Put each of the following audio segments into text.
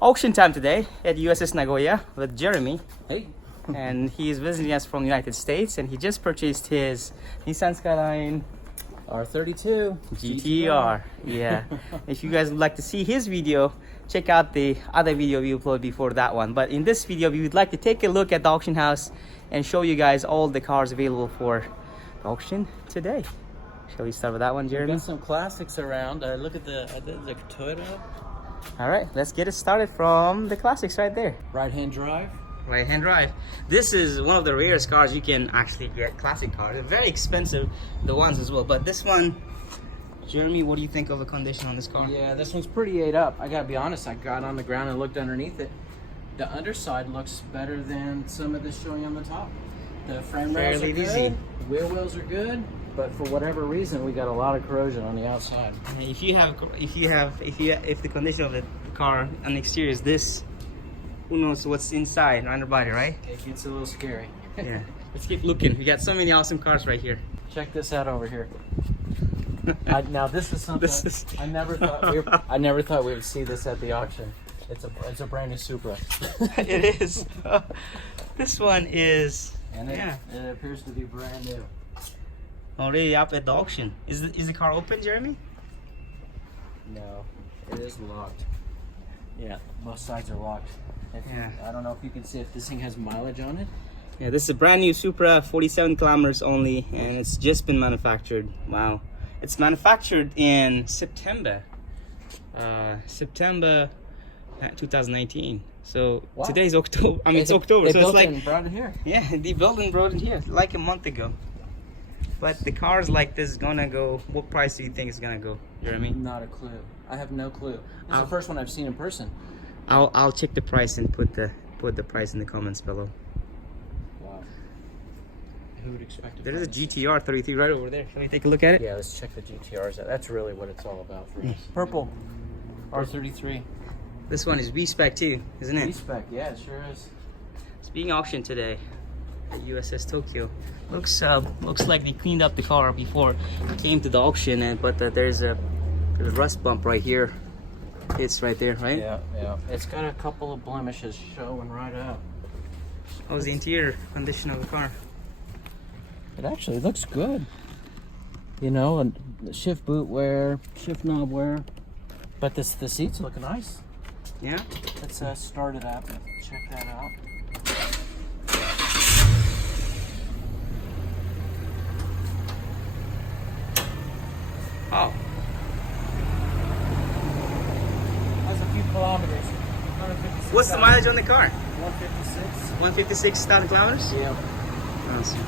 Auction time today at USS Nagoya with Jeremy, Hey. and he is visiting us from the United States, and he just purchased his Nissan Skyline R32 GTR. Yeah. If you guys would like to see his video, check out the other video we uploaded before that one. But in this video, we would like to take a look at the auction house and show you guys all the cars available for the auction today. Shall we start with that one, Jeremy? Got some classics around. Look at the Toyota. All right, let's get it started from the classics right there. Right-hand drive. Right-hand drive. This is one of the rarest cars you can actually get. Classic cars. They're very expensive, the ones as well. But this one, Jeremy, what do you think of the condition on this car? Yeah, this one's pretty ate up. I gotta be honest, I got on the ground and looked underneath it. The underside looks better than some of this showing on the top. The frame rails are good. Wheel wells are good. But for whatever reason, we got a lot of corrosion on the outside. If the condition of the car on the exterior is this, who knows what's inside under body, right? It gets a little scary. Yeah. Let's keep looking. We got so many awesome cars right here. Check this out over here. Now this is something I never thought we would see this at the auction. It's a brand new Supra. It is. This one is. And it appears to be brand new. Already up at the auction. Is the car open, Jeremy? No, it is locked. Yeah, both sides are locked. I don't know if you can see if this thing has mileage on it. Yeah, this is a brand new Supra, 47 kilometers only, and it's just been manufactured. Wow. It's manufactured in September 2019. So wow. Today's October. I mean, it's October. So it's like and brought it here. Yeah, they built and brought it here like a month ago. But the cars like this gonna go. What price do you think it's gonna go? You know what I mean? Not a clue. I have no clue. It's the first one I've seen in person. I'll check the price and put the price in the comments below. Wow. Who would expect it? There is a GTR 33 right over there. Shall we take a look at it? Yeah, let's check the GTRs out. That's really what it's all about for us. Purple. R33. This one is V-Spec too, isn't it? V-Spec, yeah, it sure is. It's being auctioned today at USS Tokyo. Looks like they cleaned up the car before it came to the auction, but there's a rust bump right here. It's right there, right? Yeah. It's got a couple of blemishes showing right up. How's the interior condition of the car? It actually looks good. You know, and shift boot wear, shift knob wear, but the seats look nice. Yeah. Let's start it up and check that out. Oh. That's a few kilometers. What's the mileage on the car? 156. 156,000 kilometers? Yeah. Awesome.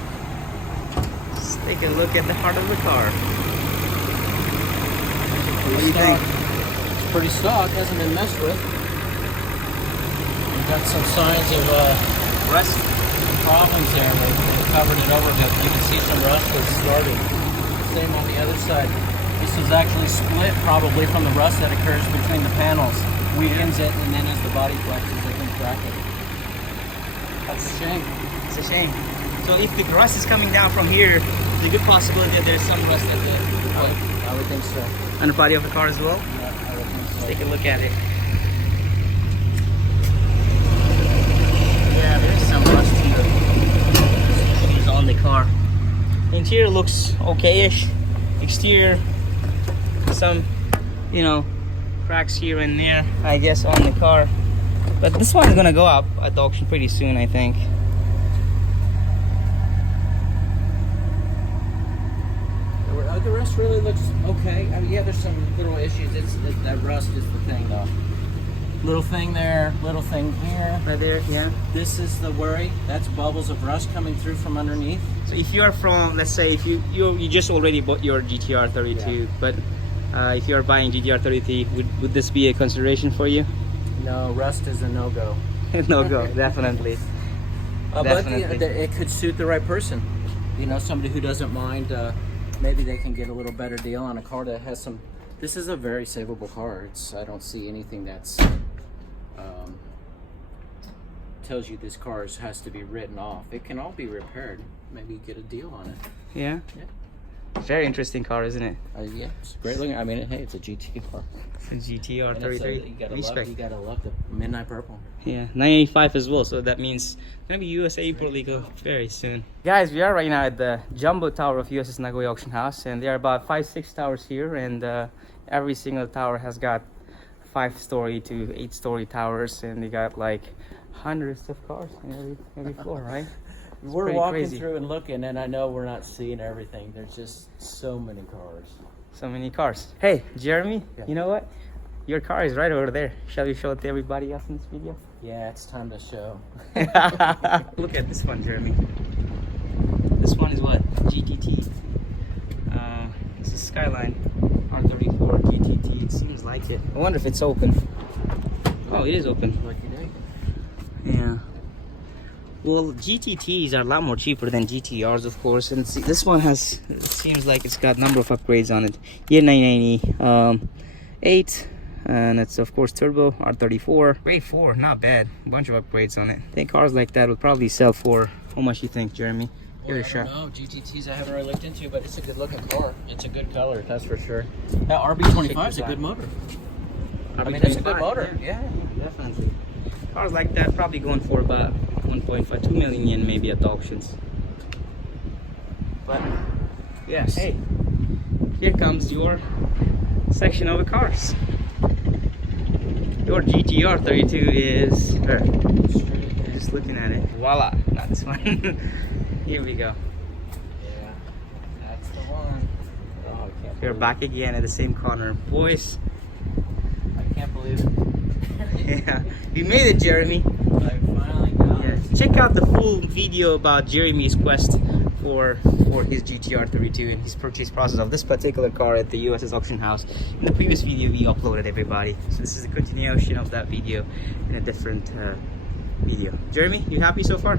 Let's take a look at the heart of the car. What do you think? It's pretty stock, hasn't been messed with. We've got some signs of Rust problems there. They covered it over a bit. You can see some rust that's started. Same on the other side. This is actually split probably from the rust that occurs between the panels. Weakens it, and then as the body flexes, they can crack it. That's a shame. It's a shame. So if the rust is coming down from here, there's a good possibility that there's some rust at the I would think so. underbody of the car as well. Yeah, I would think so. Let's take a look at it. Yeah, there's some rust on the car. Interior looks okay-ish. Exterior, some, cracks here and there, I guess, on the car. But this one's gonna go up at the auction pretty soon, I think. The rest really looks okay. I mean, yeah, there's some little issues. That rust is the thing, though. Little thing there, little thing here. Right there, yeah. This is the worry. That's bubbles of rust coming through from underneath. So if you're from, let's say, if you just already bought your GTR 32, yeah. But if you're buying GTR 33, would this be a consideration for you? No, rust is a no-go. No-go, definitely. Definitely. But it could suit the right person. Somebody who doesn't mind. Maybe they can get a little better deal on a car that has some. This is a very savable car. I don't see anything that's tells you this car has to be written off. It can all be repaired. Maybe get a deal on it. Yeah. Very interesting car, isn't it? Yeah, it's great looking. I mean, hey, it's a GT car. It's a GTR And it's 33. you gotta love the midnight purple. Yeah, 985 as well, so that means it's gonna be USA import legal very soon. Guys, we are right now at the Jumbo Tower of USS Nagoya Auction House, and there are about 5-6 towers here, and every single tower has got 5-story to 8-story towers, and they got like hundreds of cars in every floor, right? We're walking through and looking, and I know we're not seeing everything. There's just so many cars. So many cars. Hey, Jeremy, Yeah. you know what? Your car is right over there. Shall we show it to everybody else in this video? Yeah, it's time to show. Look at this one, Jeremy. This one is what? GTT. This is Skyline R34 GTT. It seems like it. I wonder if it's open. Oh, it is open. Lucky day. Yeah. Well, GTTs are a lot more cheaper than GTRs, of course. And see, this one has, it seems like it's got a number of upgrades on it. Year 998, and it's of course turbo R34. Grade 4, not bad. A bunch of upgrades on it. I think cars like that will probably sell for, how much you think, Jeremy? Give it a shot. No, GTTs I haven't really looked into, but it's a good looking car. It's a good color, that's for sure. That RB25 is a good motor. I mean, it's a good motor. Yeah, definitely. Cars like that probably going for about 1.5, 2 million yen maybe at the auctions. But yes, hey, here comes your section of the cars. Your GTR 32 is just looking at it. Voila, not this one. Here we go. Yeah, that's the one. Oh, I can't. We're back again at the same corner, boys. I can't believe it. Yeah, we made it, Jeremy. I finally got it. Check out the full video about Jeremy's quest for his GTR 32 and his purchase process of this particular car at the USS Auction House. In the previous video we uploaded, everybody. So this is a continuation of that video in a different video. Jeremy, you happy so far?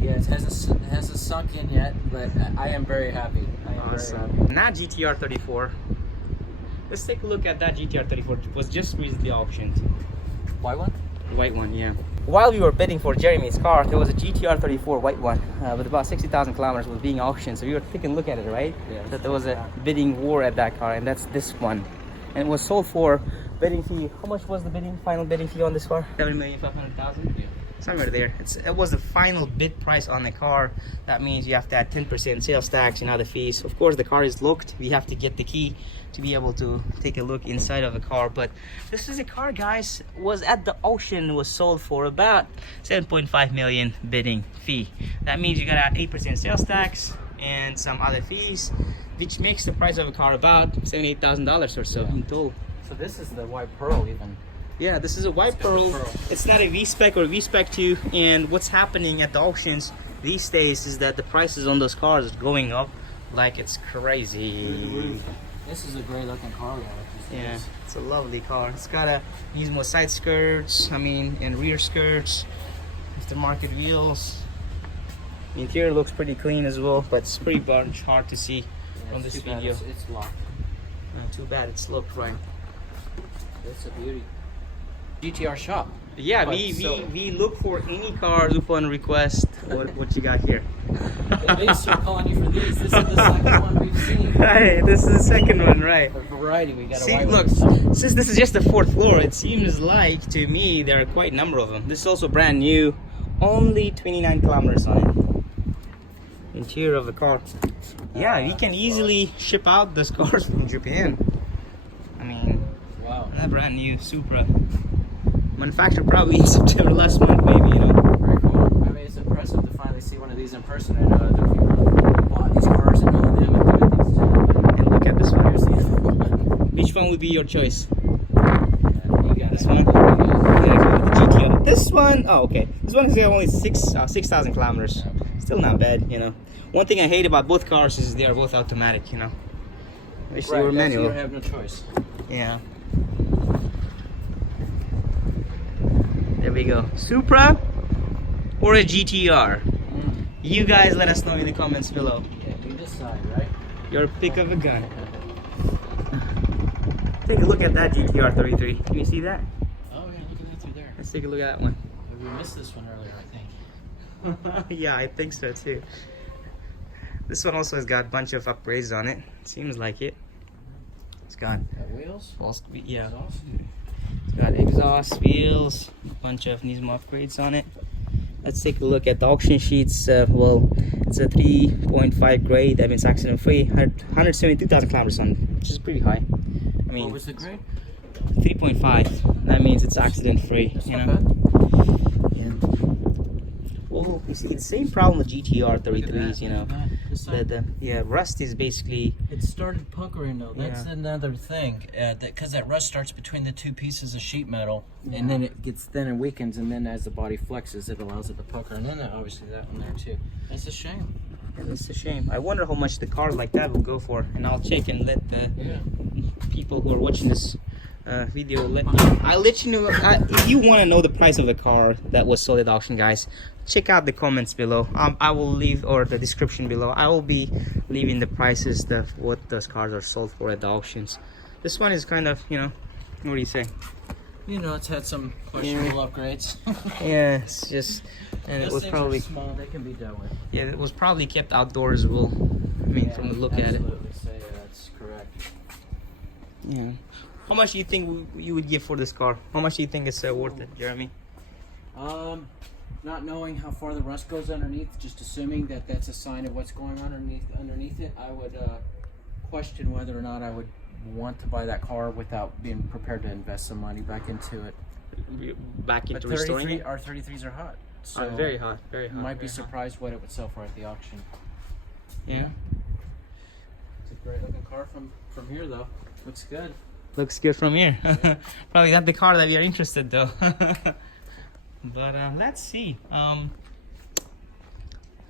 Yeah, it hasn't sunk in yet, but I am very happy. Awesome. Now GTR 34. Let's take a look at that GTR 34. It was just recently auctioned. White one? White one, yeah. While we were bidding for Jeremy's car, there was a GTR 34 white one with about 60,000 kilometers was being auctioned. So we were taking a look at it, right? Yeah. That there was a bidding war at that car, and that's this one. And it was sold for bidding fee. How much was the final bidding fee on this car? 7,500,000. Yeah. Somewhere there. It was the final bid price on the car. That means you have to add 10% sales tax and other fees. Of course, the car is locked. We have to get the key to be able to take a look inside of the car. But this is a car, guys, was at the auction, was sold for about 7.5 million bidding fee. That means you gotta add 8% sales tax and some other fees, which makes the price of a car about $78,000 or so in total. So this is the white pearl even. Yeah, this is a white pearl. It's not a V-Spec or V-Spec 2. And what's happening at the auctions these days is that the prices on those cars are going up like it's crazy. This is a great looking car though. Yeah, it's a lovely car. It's got these more side skirts, and rear skirts, aftermarket wheels. The interior looks pretty clean as well, but it's pretty hard to see from this video. It's locked. Not too bad, it's locked right. It's a beauty. GTR shop. Yeah, we look for any cars upon request. What you got here? At least we're calling you for these. This is the second one we've seen. Right, this is the second one, right? For variety, we got a See, white look, one. since this is just the 4th floor, it seems like to me there are quite a number of them. This is also brand new, only 29 kilometers on it. Interior of the car. Yeah, we can easily ship out those cars from Japan. I mean, Wow. that brand new Supra. Manufactured probably in September last month, maybe, you know. Very cool. I mean, it's impressive to finally see one of these in person. I know that there are people who bought these cars and know them and doing these too. And look at this one. Here's the Which one would be your choice? you got This it. one? Yeah, go with the GTO. This one, oh, okay. This one has got only 6,000 kilometers. Still not bad, you know. One thing I hate about both cars is they are both automatic, you know. Wish they were Right, manual. you have no choice. Yeah. There we go. Supra or a GTR? You guys let us know in the comments below. Yeah, you decide, right? Your pick of a gun. Take a look at that GTR 33. Can you see that? Oh yeah, look at that through there. Let's take a look at that one. We missed this one earlier, I think. Yeah, I think so too. This one also has got a bunch of upgrades on it. Seems like it. It's got wheels. Yeah. Exhaust. It's got exhaust, wheels, a bunch of Nismo upgrades on it. Let's take a look at the auction sheets. Well, it's a 3.5 grade. That means accident free. 172,000 kilometers on, which is pretty high. I mean, What was the grade? 3.5. That means it's accident free. That's You not know. bad. Yeah. Well, you see, it's the same problem with GTR 33s. You know, This side. yeah, rust is basically. It started puckering though. That's Yeah. another thing, because that rust starts between the two pieces of sheet metal, and then it gets thin and weakens, and then as the body flexes, it allows it to pucker, and then obviously that one there too. That's a shame. Yeah, it's a shame. I wonder how much the car like that will go for, and I'll check and let the people who are watching this video I'll let you know. If you want to know the price of the car that was sold at auction, guys, check out the comments below. I will leave, or the description below, I will be leaving the prices of what those cars are sold for at the auctions. This one is kind of, you know, what do you say? You know, it's had some questionable upgrades. Yeah, it's just, and Those it was things probably are small. They can be dealt with. yeah, it was probably kept outdoors. Well, I mean, from the look at it. Absolutely, say that's correct. Yeah. How much do you think you would give for this car? How much do you think it's worth it, Jeremy? Not knowing how far the rust goes underneath, just assuming that that's a sign of what's going on underneath it, I would question whether or not I would want to buy that car without being prepared to invest some money back into it. Back into But restoring it? our 33s are hot, so Very hot, very hot. might be very hot. surprised what it would sell for at the auction. Yeah. It's a great looking car from here though. Looks good. Looks good from here. Probably not the car that we are interested though. But let's see.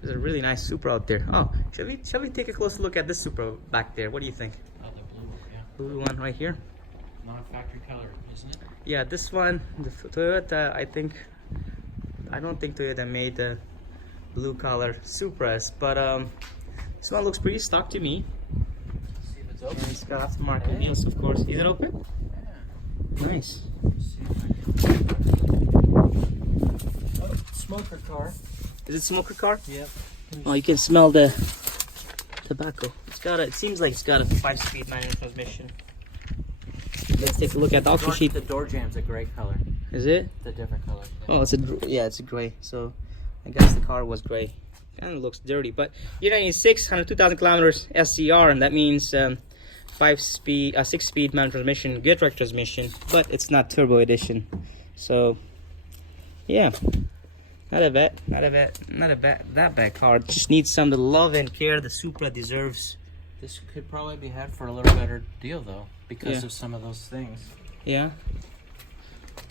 There's a really nice Supra out there. Oh, shall we take a close look at this Supra back there? What do you think? Oh, the blue, yeah. Blue one right here. Not a factory color, isn't it? Yeah, this one, the Toyota. I don't think Toyota made the blue color Supras, but this one looks pretty stock to me. See if it's open. And it's got aftermarket wheels, of course. Is it open? Yeah. Nice. See if I can... Oh, smoker car. Is it smoker car? Yep. Oh, you can smell the tobacco. It seems like it's got a 5-speed manual transmission. Let's take a look at the auction sheet. The door jam's a gray color. Is it? It's a different color. Oh, it's a gray. So I guess the car was gray. Kind of looks dirty, but year 96, 102,000 kilometers SCR, and that means 6-speed manual transmission, geartrack transmission, but it's not turbo edition. So yeah, not a that bad car. It just needs some of the love and care the Supra deserves. This could probably be had for a little better deal though, because Yeah. of some of those things. Yeah.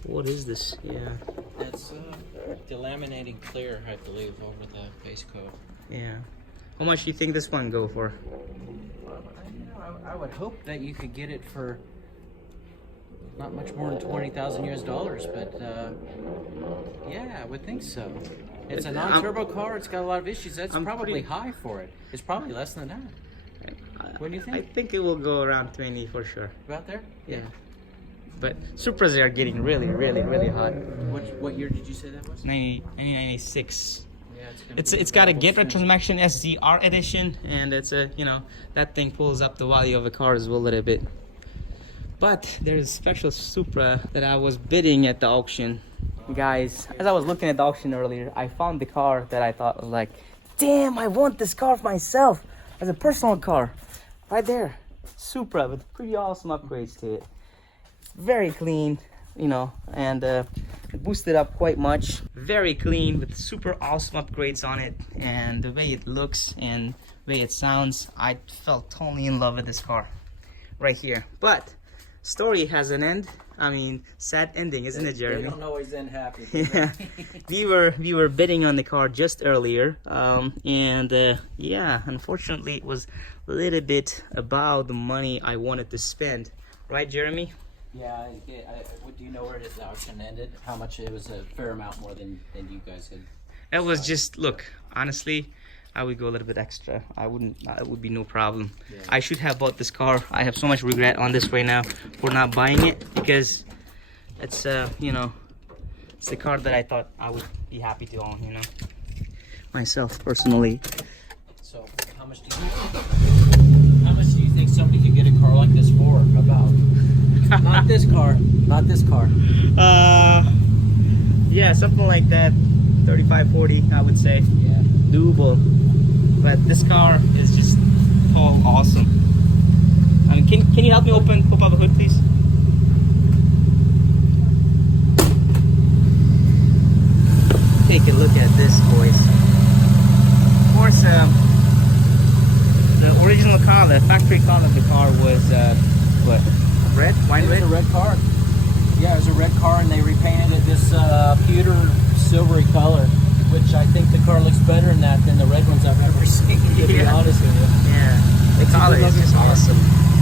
What is this? Yeah. It's delaminating clear, I believe, over the base coat. Yeah. How much do you think this one go for? I would hope that you could get it for not much more than $20,000 US, but yeah, I would think so. It's a non-turbo car. It's got a lot of issues. That's probably high for it. It's probably less than that. What do you think? I think it will go around 20 for sure. About there? Yeah. But Supras are getting really hot. What year did you say that was? 1996. Yeah, It's got a geartrack transmission SZR edition, and it's a, you know, that thing pulls up the value of the car as well a little bit. But there's a special Supra that I was bidding at the auction. Guys, as I was looking at the auction earlier, I found the car that I thought was like, damn, I want this car for myself as a personal car. Right there. Supra with pretty awesome upgrades to it. Very clean, you know, and boosted up quite much. Very clean with super awesome upgrades on it, and the way it looks and the way it sounds, I felt totally in love with this car right here. But story has an end. I mean, sad ending, isn't it, Jeremy? They don't always end happy. Yeah. we were bidding on the car just earlier, and yeah, unfortunately it was a little bit about the money I wanted to spend, right, Jeremy? Yeah, do you know where the auction ended? How much? It was a fair amount more than you guys had. It was just, look, honestly, I would go a little bit extra. It would be no problem. Yeah. I should have bought this car. I have so much regret on this right now for not buying it, because it's you know, it's the car that I thought I would be happy to own, you know, myself personally. So How much do you think somebody could get a car like this for? About? Not this car. Not this car. Yeah, something like that. 35, 40, I would say. Yeah. Doable. But this car is just awesome. I mean, can you help me pop up the hood, please? Take a look at this, boys. Of course, the original car, the factory car of the car was what? Red? Wine red? It was a red car. Yeah, it was a red car, and they repainted it this pewter silvery color, which I think the car looks better in that than the red ones I've ever seen, to be honest with you. Yeah, the color is just awesome.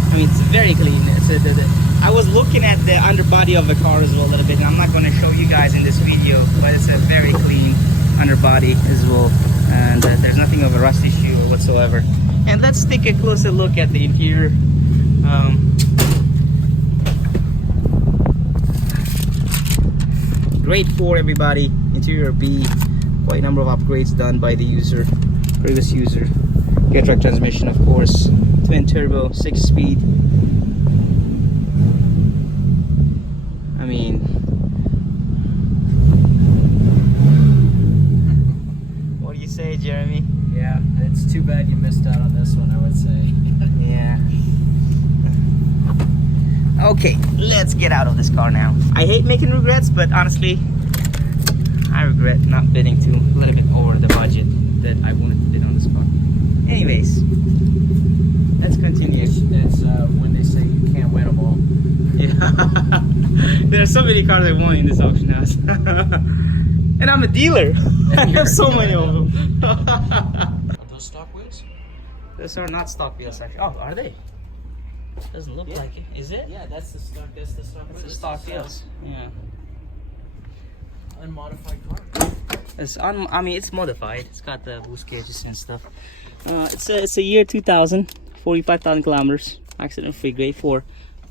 I mean, it's very clean. I was looking at the underbody of the car as well a little bit, and I'm not going to show you guys in this video, but it's a very clean underbody as well, and there's nothing of a rust issue or whatsoever. And let's take a closer look at the interior. Great for everybody. Interior B, quite a number of upgrades done by the previous user. Geartrack transmission, of course, twin turbo, 6-speed. I mean, what do you say, Jeremy? Yeah, it's too bad you missed out on this one, I would say. Yeah. Okay, let's get out of this car now. I hate making regrets, but honestly, I regret not bidding a little bit over the budget that I wanted to bid on this car. Anyways, let's continue. That's when they say you can't win them all. Yeah. There are so many cars I want in this auction house. And I'm a dealer. I have so many of them. Are those stock wheels? Those are not stock wheels, actually. Oh, are they? Doesn't look like it. Is it? Yeah, that's the stock. That's the stock. It's the stock wheels. Yeah. Unmodified car. I mean, it's modified. It's got the boost gauges and stuff. It's a year 2000, 45,000 kilometers. Accident free, grade 4.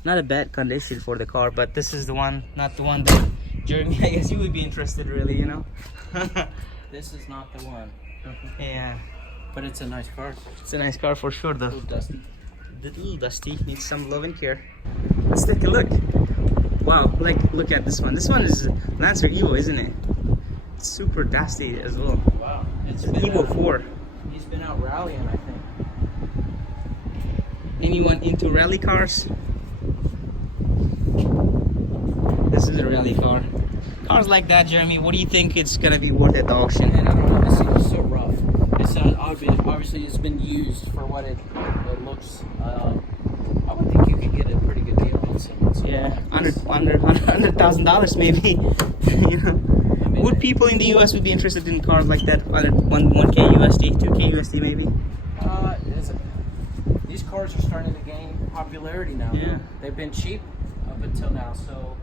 Not a bad condition for the car, but this is the one, not the one that Jeremy, I guess you would be interested, really, you know. This is not the one. Yeah, but it's a nice car. It's a nice car for sure, though. A little dusty. A little dusty, needs some love and care. Let's take a look. Wow, look at this one. This one is Lancer Evo, isn't it? It's super dusty as well. Wow, it's Evo 4. He's been out rallying, I think. Anyone into rally cars? This is a rally car. Cars like that, Jeremy, what do you think it's gonna be worth at the auction? And I don't know, this seems so rough. It's obviously it's been used for what it looks. I would think you could get a pretty good deal on something. Yeah, under $100,000 maybe. You know, I mean, would people in the US would be interested in cars like that? Under 1K USD, 2K USD maybe? These cars are starting to gain popularity now. Yeah, they've been cheap up until now, so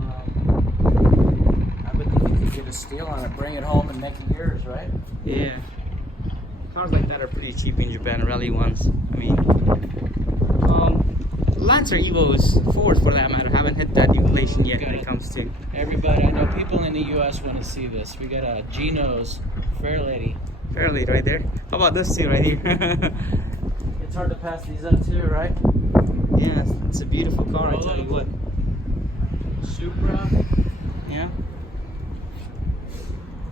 I would think you could get a steal on it, bring it home, and make it yours, right? Yeah. Cars like that are pretty cheap in Japan, rally ones. I mean, Lancer Evos, Ford for that matter, haven't hit that inflation yet when it comes to. Everybody, I know people in the U.S. want to see this. We got a Geno's Fairlady. Fairlady right there. How about this two right here? It's hard to pass these up too, right? Yeah, it's a beautiful car, I tell you what. Supra. Yeah.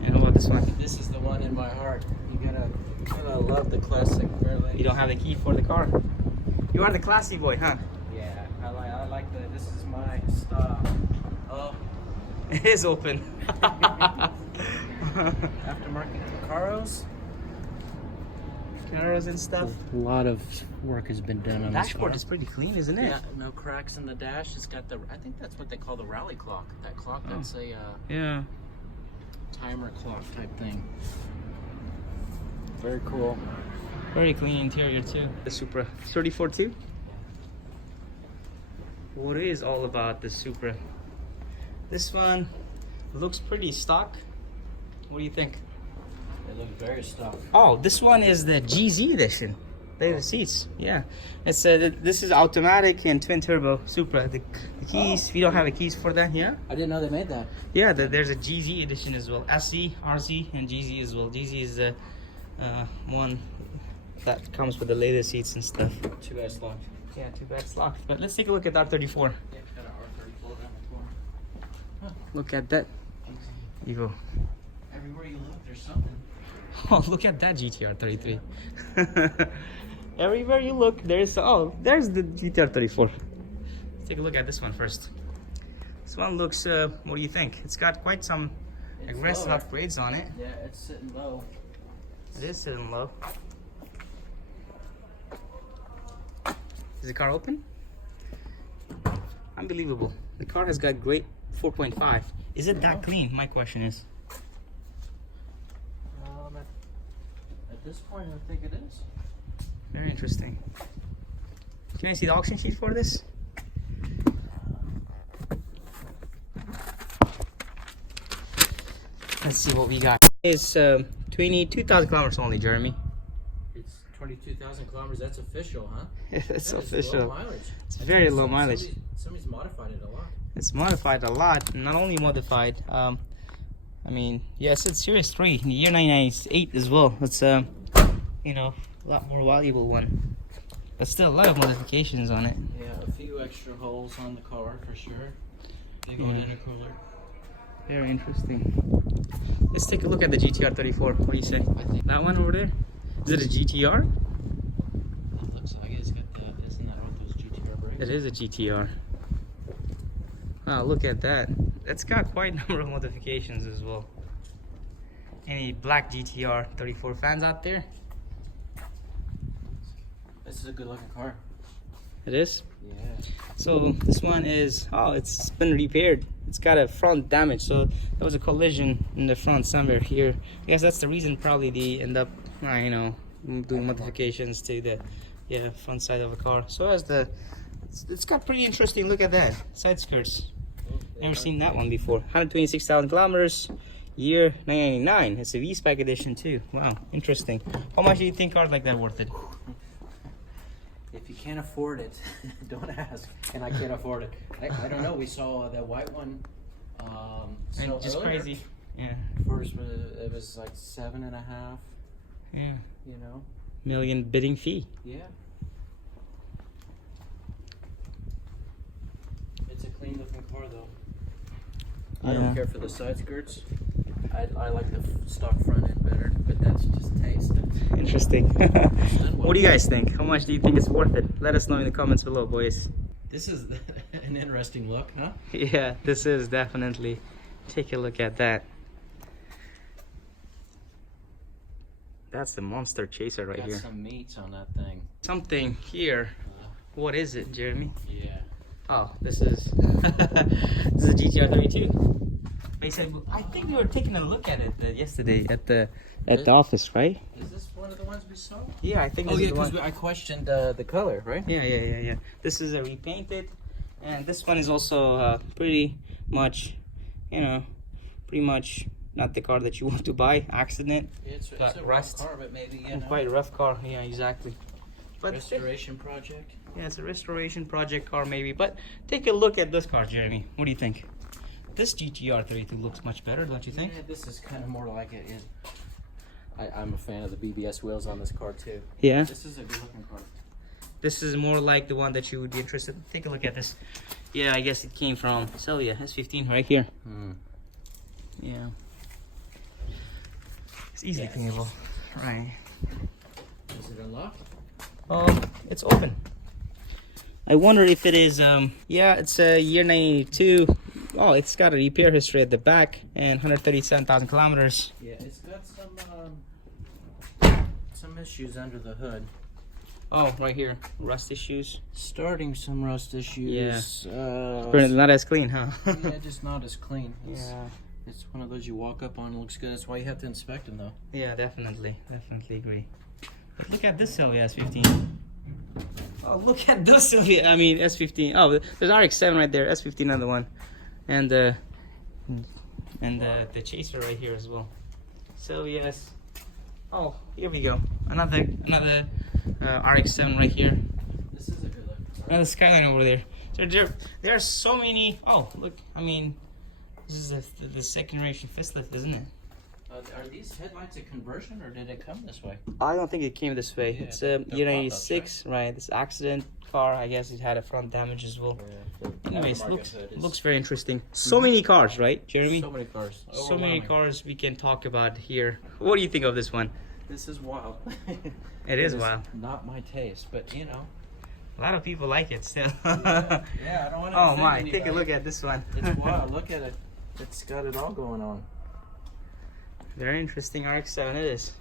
And how about this one? This is the one in my heart. You gotta love the classic Fairlady. You don't have the key for the car. You are the classy boy, huh? Yeah, I like the. This is my style. Oh, it is open. Aftermarket Caros. Caros and stuff. A lot of work has been done on this Dashboard car. is pretty clean, isn't it? Yeah, no cracks in the dash. It's got the. I think that's what they call the rally clock. That clock that's a yeah, timer clock type thing. Very cool. very clean interior too. The Supra 34.2. What is all about the Supra? This one looks pretty stock. What do you think? It looks very stock. Oh, this one is the GZ edition. The seats, yeah. It's this is automatic and twin turbo Supra. The keys, we don't have the keys for that, yeah. I didn't know they made that. Yeah, there's a GZ edition as well. SC, RZ, and GZ as well. GZ is the one that comes with the leather seats and stuff. Too bad it's locked. Yeah, too bad it's locked. But let's take a look at the R34. Yeah, got an R34 down the corner. Look at that. Evo. Everywhere you look, there's something. Oh, look at that GTR 33. Everywhere you look, there's the GTR 34. Let's take a look at this one first. This one looks, what do you think? It's got quite some aggressive upgrades on it. Yeah, it's sitting low. It is sitting low. Is the car open? Unbelievable. The car has got great 4.5. Is it that clean? My question is. At this point, I think it is. Very interesting. Can I see the auction sheet for this? Let's see what we got. It's 22,000 kilometers only, Jeremy. It's 22,000 kilometers. That's official, huh? It's That is official. low mileage. It's very low mileage. Somebody's modified it a lot. It's modified a lot. Not only modified. I mean, yes, it's Series 3, the year 1998 as well. It's you know, a lot more valuable one. But still, a lot of modifications on it. Yeah, a few extra holes on the car for sure. Big old intercooler. Very interesting. Let's take a look at the GTR 34. What do you say? I think That one over there? Is it a GTR? it looks like it's got the. Isn't that what those GTR brakes? It is a GTR. Wow, look at that. It's got quite a number of modifications as well. Any black GTR 34 fans out there? This is a good looking car. It is? Yeah. So this one is, oh, it's been repaired. It's got a front damage, so there was a collision in the front somewhere here. I guess that's the reason probably they end up, you know, doing modifications to the front side of a car. So as it's got pretty interesting. Look at that, side skirts. Never seen that one before. 126,000 kilometers, year 1999. It's a V-Spec edition too. Wow, interesting. How much do you think cars like that worth it? If you can't afford it, don't ask. And I can't afford it. I don't know. We saw that white one. And just earlier. crazy. Yeah. First, it was like 7.5. Yeah. You know. Million bidding fee. Yeah. It's a clean looking car though. I Yeah. don't care for the side skirts. I like the stock front end better, but that's just taste. Interesting. Done well. What do you guys think? How much do you think it's worth it? Let us know in the comments below, boys. This is an interesting look, huh? Yeah, this is definitely. Take a look at that. That's the monster chaser right Got here. some meat on that thing. Something here. What is it, Jeremy? Yeah. Oh, this is this is a GTR 32. They said, I think you were taking a look at it yesterday at the office, right? Is this one of the ones we saw? Yeah, I think. Oh this yeah, is the one. because I questioned the color, right? Yeah. This is a repainted, and this one is also pretty much, you know, not the car that you want to buy. Accident, It's but a rust. rough car, but maybe you know, Quite a rough car. Yeah, exactly. But restoration project. yeah, it's a restoration project car maybe. But take a look at this car, Jeremy. What do you think? This GTR 32 looks much better, don't you think? Yeah, this is kind of more like it is. I'm a fan of the BBS wheels on this car too. Yeah. This is a good looking car. This is more like the one that you would be interested in. Take a look at this. Yeah, I guess it came from Celia S15 right here. Yeah. It's easily cleanable. Right. Is it unlocked? It's open. I wonder if it is, yeah, it's a year 92. Oh, it's got a repair history at the back and 137,000 kilometers. Yeah, it's got some issues under the hood. Oh, right here, rust issues. Starting some rust issues. Apparently not as clean, huh? Yeah, just not as clean. Yeah. It's one of those you walk up on, it looks good. That's why you have to inspect them though. Yeah, definitely agree. But look at this Sylvia S15. Oh, look at this Sylvia. I mean S15. Oh, there's RX-7 right there. S15 on the one, and the chaser right here as well. So yes. Oh, here we go. Another RX-7 right here. This is a good look. Another Skyline over there. So there are so many. Oh, look. I mean, this is the second generation facelift, isn't it? Are these headlights a conversion, or did it come this way? I don't think it came this way. Yeah, It's they're year pop-ups, 96, right? This accident car, I guess it had a front damage as well. Yeah. Anyways, Aftermarket hood is- looks very interesting. So many cars, right, Jeremy? So many cars. So many Overwhelming. cars we can talk about here. What do you think of this one? This is wild. It is wild. Not my taste, but you know. A lot of people like it still. Yeah, I don't want to. Oh my, take a look at this one. It's wild. Look at it. It's got it all going on. Very interesting RX-7 it is.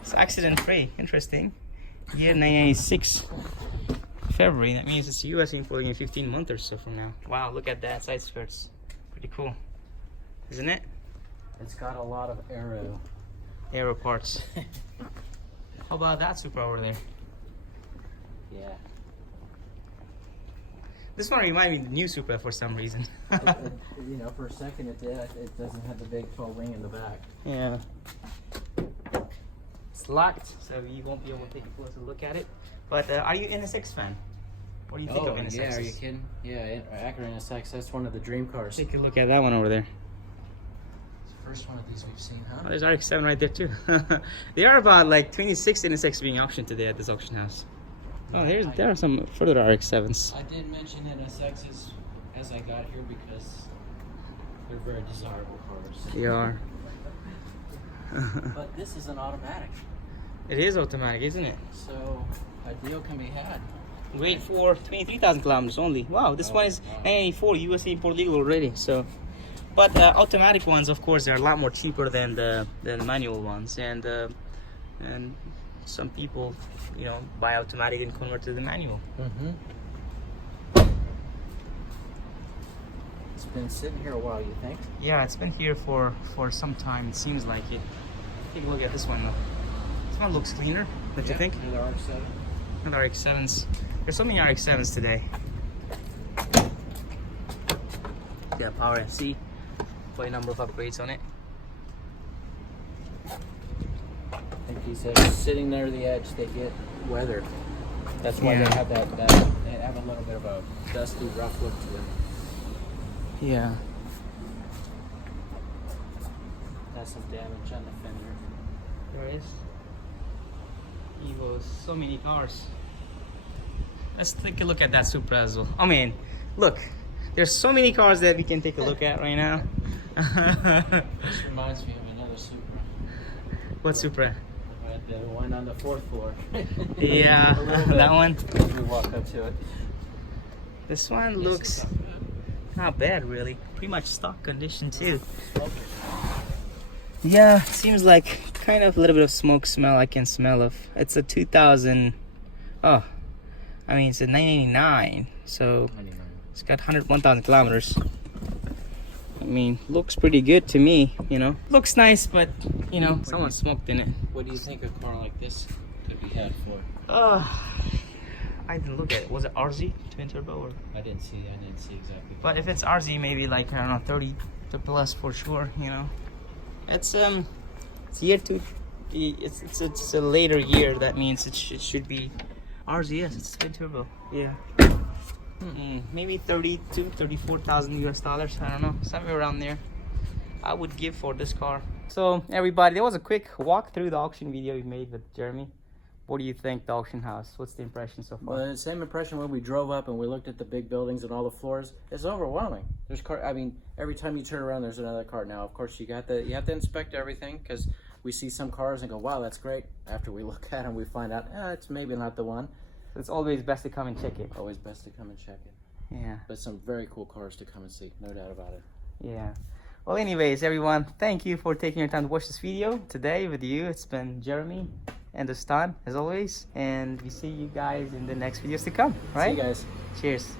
It's accident free. Interesting. Year 1996. February. That means it's US importing in 15 months or so from now. Wow, look at that side skirts. Pretty cool. Isn't it? It's got a lot of Aero parts. How about that Supra over there? Yeah. This one reminds me of the new Supra for some reason. You know, for a second it did. It doesn't have the big tall wing in the back. Yeah. It's locked, so you won't be able to take a closer look at it. But are you an NSX fan? What do you think of NSX? Yeah, are you kidding? Yeah, Acura NSX, that's one of the dream cars. Take a look at that one over there. It's the first one of these we've seen, huh? Oh, there's RX-7 right there too. There are about like 26 NSX being auctioned today at this auction house. Oh, there are some further RX-7s. I did mention NSXs as I got here because they're very desirable cars. They are. But this is an automatic, It is automatic, isn't it? so a deal can be had. Great for 23,000 kilometers only. Wow, this one is wow. 984 USA import legal already. So, but automatic ones, of course, they're a lot more cheaper than the manual ones, and some people, you know, buy automatic and convert to the manual. It's been sitting here a while, you think? Yeah, it's been here for some time. It seems like it. Take a look at this one though. This one looks cleaner. Don't you think? Another RX-7. And RX-7s. There's so many RX-7s today. Yeah, power FC. Quite a number of upgrades on it. I think he said sitting near the edge, they get weathered. That's why Yeah. they have that. They have a little bit of a dusty, rough look to them. Yeah. That's some damage on the fender. There is. Evos, so many cars. Let's take a look at that Supra as well. I mean, look, there's so many cars that we can take a look at right now. This reminds me of another Supra. What Supra? The one on the 4th floor. Yeah, A little bit. that one. As we walk up to it. This one looks not bad, really. Pretty much stock condition too. Yeah, seems like kind of a little bit of smoke smell I can smell of. It's a 2000. Oh, I mean it's a 989, so it's got 1,000 kilometers. I mean, looks pretty good to me, you know. Looks nice, but you know, someone smoked in it. What do you think a car like this could be had for? I didn't look at it. Was it RZ twin turbo or? I didn't see exactly. But if it's RZ, maybe like I don't know, 30 to plus for sure. You know, it's year two. It's a later year. That means it should be RZ. Yes, it's twin turbo. Yeah. Maybe 34,000 US dollars. I don't know, somewhere around there. I would give for this car. So everybody, that was a quick walk through the auction video we made with Jeremy. What do you think, the auction house? What's the impression so far? Well, the same impression when we drove up and we looked at the big buildings and all the floors. It's overwhelming. There's car. I mean, every time you turn around, there's another car. Now, of course, you have to inspect everything because we see some cars and go, "Wow, that's great." After we look at them, we find out, it's maybe not the one. It's always best to come and check it. Always best to come and check it. Yeah. But some very cool cars to come and see, no doubt about it. Yeah. Well, anyways, everyone, thank you for taking your time to watch this video today with you. It's been Jeremy and Stan, as always, and we see you guys in the next videos to come. Right? See you guys. Cheers.